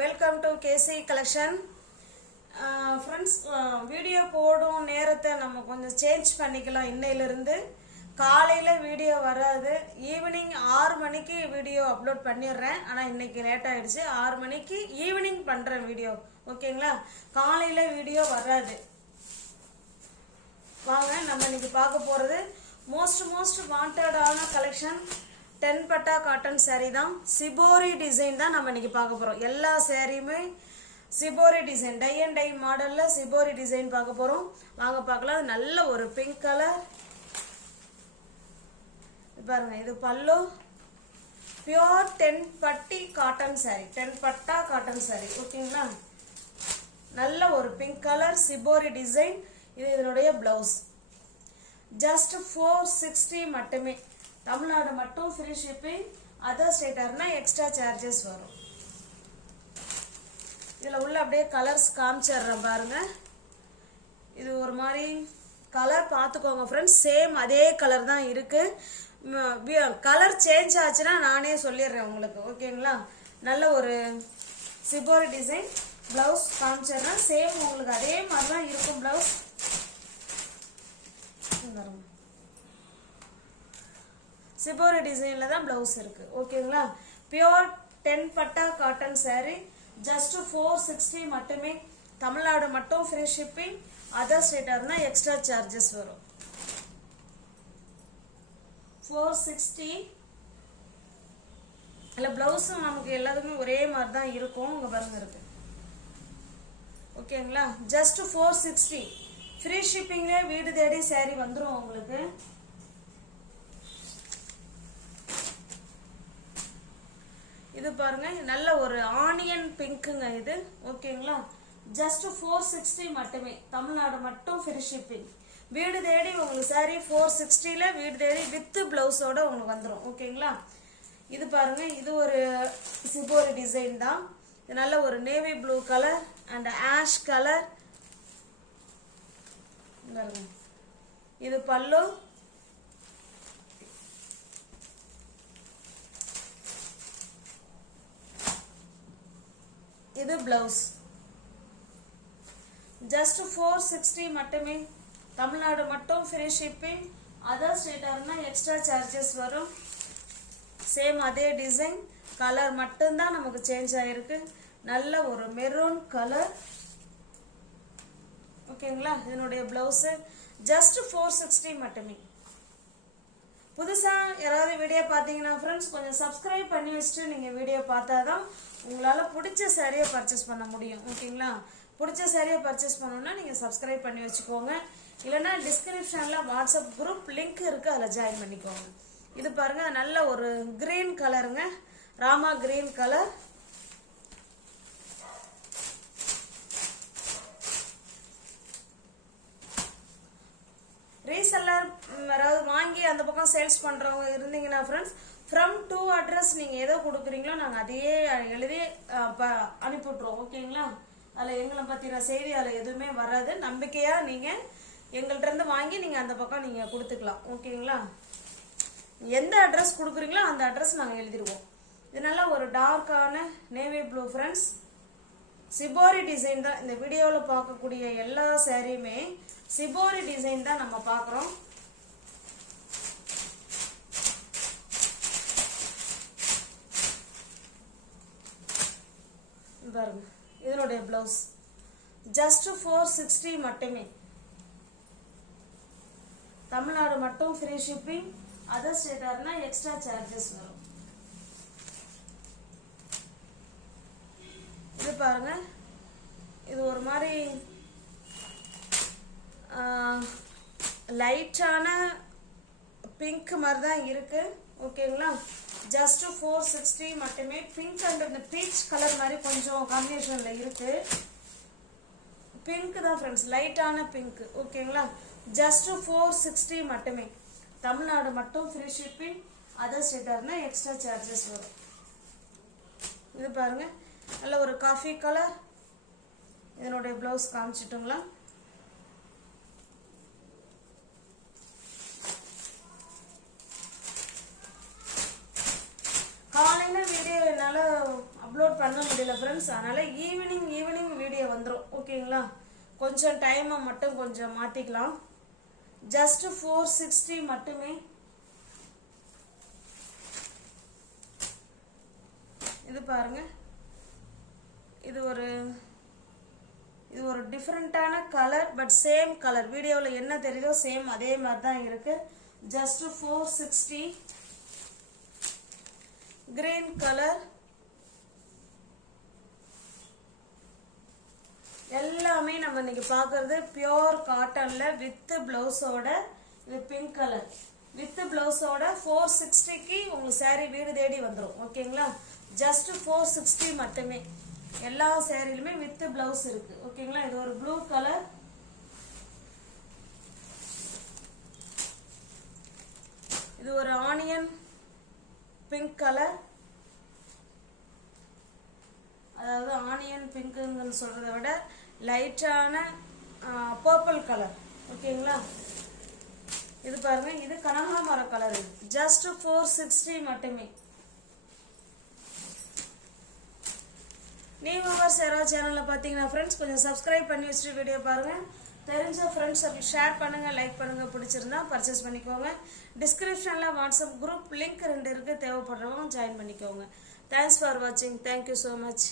Welcome to KC collection. Friends, video போடும் நேரத்தை நம்ம கொஞ்சம் சேஞ்ச் பண்ணிக்கலாம். இன்னையிலிருந்து காலையில வீடியோ வராது, ஈவினிங் 6 மணிக்கு வீடியோ அப்லோட் பண்ணிடுறேன். ஆனால் இன்னைக்கு லேட் ஆயிடுச்சு, 6 மணிக்கு ஈவினிங் பண்ணுறேன் வீடியோ. ஓகேங்களா? காலையில வீடியோ வராது. வாங்க நம்ம இன்னைக்கு பார்க்க போகிறது மோஸ்ட் வாண்டடான கலெக்ஷன் 10 பட்டா காட்டன் saree தான். சிபோரி டிசைன் தான் நம்ம இன்னைக்கு பார்க்க போகிறோம். எல்லா சாரியுமே shibori design, tie and dye மாடலில் சிபோரி டிசைன் பார்க்க போகிறோம். வாங்க பார்க்கலாம். அது நல்ல ஒரு பிங்க் கலர் பாருங்க. இது பல்லு, பியோர் 10 பட்டி காட்டன் saree, 10 பட்டா காட்டன் saree. ஓகேங்களா? நல்ல ஒரு பிங்க் கலர் சிபோரி டிசைன். இது இதனுடைய பிளவுஸ். ஜஸ்ட் 460 மட்டுமே. தமிழ்நாடு மட்டும் ஃப்ரீ ஷிப்பிங். அதர் ஸ்டேட்டர்னா எக்ஸ்ட்ரா சார்ஜஸ் வரும். இதில் உள்ள அப்படியே கலர்ஸ் காமிச்சிடுறேன் பாருங்க. இது ஒரு மாதிரி கலர் பார்த்துக்கோங்க ஃப்ரெண்ட்ஸ். சேம் அதே கலர் தான் இருக்கு. கலர் சேஞ்ச் ஆச்சுன்னா நானே சொல்லிடுறேன் உங்களுக்கு. ஓகேங்களா? நல்ல ஒரு சிபோரி டிசைன். பிளவுஸ் காமிச்சிடுறேன். சேம் உங்களுக்கு அதே மாதிரி தான் இருக்கும் பிளவுஸ். சிபோரி டிசைன்ல தான் பிளவுஸ் இருக்கு. ஓகேங்களா? பியோர் 10 பட்டா காட்டன் saree. ஜஸ்ட் 460 மட்டுமே. தமிழ்நாடு மட்டும் ஃப்ரீ ஷிப்பிங். அதர் ஸ்டேட்டர்னா எக்ஸ்ட்ரா சார்ஜஸ் வரும். 460. இல்ல பிளவுஸும் நமக்கு எல்லாத்துக்குமே ஒரே மாதிரி தான் இருக்கும். உங்க பாருங்க இருக்கு. ஓகேங்களா? ஜஸ்ட் 460. ஃப்ரீ ஷிப்பிங்ல வீடு தேடி saree வந்துரும் உங்களுக்கு. இது பாருங்க, நல்ல ஒரு ஆனியன் பிங்க்குங்க இது. ஓகேங்களா? ஜஸ்ட் 460 மட்டுமே. தமிழ்நாடு மட்டும் ஃப்ரீ ஷிப்பிங். வீடு தேடி உங்களுக்கு saree 460ல வீடு தேடி வித் பிளவுஸோட உங்களுக்கு வந்துடும். ஓகேங்களா? இது பாருங்க, இது ஒரு சிபோரி டிசைன் தான். இது நல்ல ஒரு navy blue colour and ash colour. இது பல்லு. இது பிளவுஸ். ஜஸ்ட் 460 மட்டுமே. தமிழ்நாடு மட்டும் ஃப்ரீ ஷிப்பிங். அதர் ஸ்டேட்டர்னா எக்ஸ்ட்ரா சார்ஜஸ் வரும். சேம் அதே டிசைன், கலர் மட்டும்தான் நமக்கு சேஞ்ச் ஆயிருக்கு. நல்ல ஒரு மெரூன் கலர். ஓகேங்களா? இதனுடைய பிளவுஸ் ஜஸ்ட் 460 மட்டுமே. புதுசா யாராவது வீடியோ பார்த்தீங்கன்னா ஃப்ரெண்ட்ஸ் கொஞ்சம் சப்ஸ்கிரைப் பண்ணி வச்சுட்டு நீங்கள் வீடியோ பார்த்தாதான் உங்களால் பிடிச்ச சாரியை பர்ச்சேஸ் பண்ண முடியும். ஓகேங்களா? பிடிச்ச சாரியை பர்ச்சேஸ் பண்ணணும்னா நீங்கள் சப்ஸ்கிரைப் பண்ணி வச்சுக்கோங்க. இல்லைன்னா டிஸ்கிரிப்ஷனில் வாட்ஸ்அப் குரூப் லிங்க் இருக்குது, அதில் ஜாயின் பண்ணிக்கோங்க. இது பாருங்க, நல்ல ஒரு கிரீன் கலருங்க, ராமா கிரீன் கலர். ரீசெல்லர் யாராவது வாங்கி அந்த பக்கம் சேல்ஸ் பண்ணுறவங்க இருந்தீங்கன்னா ஃப்ரெண்ட்ஸ், ஃப்ரம் டு அட்ரஸ் நீங்கள் எதோ கொடுக்குறீங்களோ நாங்கள் அதையே எழுதி அனுப்பிவிட்ருவோம். ஓகேங்களா? அதில் எங்களை பற்றின செய்தி அதில் எதுவுமே வராது. நம்பிக்கையாக நீங்கள் எங்கள்கிட்ட வாங்கி நீங்கள் அந்த பக்கம் நீங்கள் கொடுத்துக்கலாம். ஓகேங்களா? எந்த அட்ரஸ் கொடுக்குறீங்களோ அந்த அட்ரஸ் நாங்கள் எழுதிடுவோம். இது நல்லா ஒரு டார்க்கான navy blue friends. Shibori design தான். இந்த வீடியோவில் பார்க்கக்கூடிய எல்லா சாரியுமே சிபோரி டிசைன் தான் நம்ம பார்க்குறோம். பாருங்க, இதனுடைய பிளவுஸ் ஜஸ்ட் 460 மட்டுமே. தமிழ்நாடு மட்டும் ஃப்ரீ ஷிப்பிங். அதர் ஸ்டேட்டர்னா எக்ஸ்ட்ரா சார்ஜஸ் வரும். இது பாருங்க, இது ஒரு மாதிரி லைட்டான பிங்க் மாதிரி தான் இருக்கு. ஓகேங்களா? ஜஸ்ட் 460 மட்டுமே. பிங்க் அண்ட் இந்த பீச் கலர் மாதிரி கொஞ்சம் காம்பினேஷன்ல இருக்கு. பிங்க் தான் ஃப்ரெண்ட்ஸ், லைட்டான பிங்க். ஓகேங்களா? ஜஸ்ட் 460 மட்டுமே. தமிழ்நாடு மட்டும் ஃப்ரீ ஷிப்பிங். அதர் ஸ்டேட்டர்னா எக்ஸ்ட்ரா சார்ஜஸ் வரும். இது பாருங்க, நல்ல ஒரு காஃபி கலர். இதனுடைய பிளவுஸ் காமிச்சிட்டுங்களா? காலையில வீடியோ என்னால் அப்லோட் பண்ண முடியல ஃப்ரெண்ட்ஸ். அதனால ஈவினிங் வீடியோ வந்துடும். ஓகேங்களா, கொஞ்சம் டைமை மட்டும் கொஞ்சம் மாற்றிக்கலாம். ஜஸ்ட் 460 மட்டுமே. இது பாருங்க, இது ஒரு டிஃப்ரெண்ட்டான கலர், பட் சேம் கலர். வீடியோவில் என்ன தெரியுதோ சேம் அதே மாதிரி தான் இருக்கு. ஜஸ்ட் 460. Green colour. எல்லாமே நம்ம இன்னைக்கு பார்க்கறது பியோர் காட்டன்ல வித் பிளவுஸோட. இது பிங்க் கலர் வித் பிளவுஸோட 460க்கு உங்களுக்கு saree வீடு தேடி வந்துடும். ஓகேங்களா, ஜஸ்ட் 460 மட்டுமே. எல்லா சேரீலுமே வித் பிளவுஸ் இருக்கு. ஓகேங்களா, இது ஒரு ப்ளூ கலர். இது ஒரு ஆனியன் பிங்க் கலர். அதாவது ஆனியன் பிங்க்னு சொல்றதை விட லைட்டான பர்பிள் கலர். ஓகேங்களா, இது பாருங்க, இது கனகாமர கலர். ஜஸ்ட் 460 மட்டுமே. நியூ வியூவர்ஸ் யாராவது சேனலில் பார்த்தீங்கன்னா ஃப்ரெண்ட்ஸ் கொஞ்சம் சப்ஸ்கிரைப் பண்ணி வச்சுட்டு வீடியோ பாருங்கள். தெரிஞ்ச ஃப்ரெண்ட்ஸ் அப்படி ஷேர் பண்ணுங்கள், லைக் பண்ணுங்கள். பிடிச்சிருந்தா பர்ச்சேஸ் பண்ணிக்கோங்க. டிஸ்கிரிப்ஷனில் வாட்ஸ்அப் குரூப் லிங்க் 2 இருக்குது. தேவைப்படுறவங்க ஜாயின் பண்ணிக்கோங்க. தேங்க்ஸ் ஃபார் வாட்சிங். Thank you so much.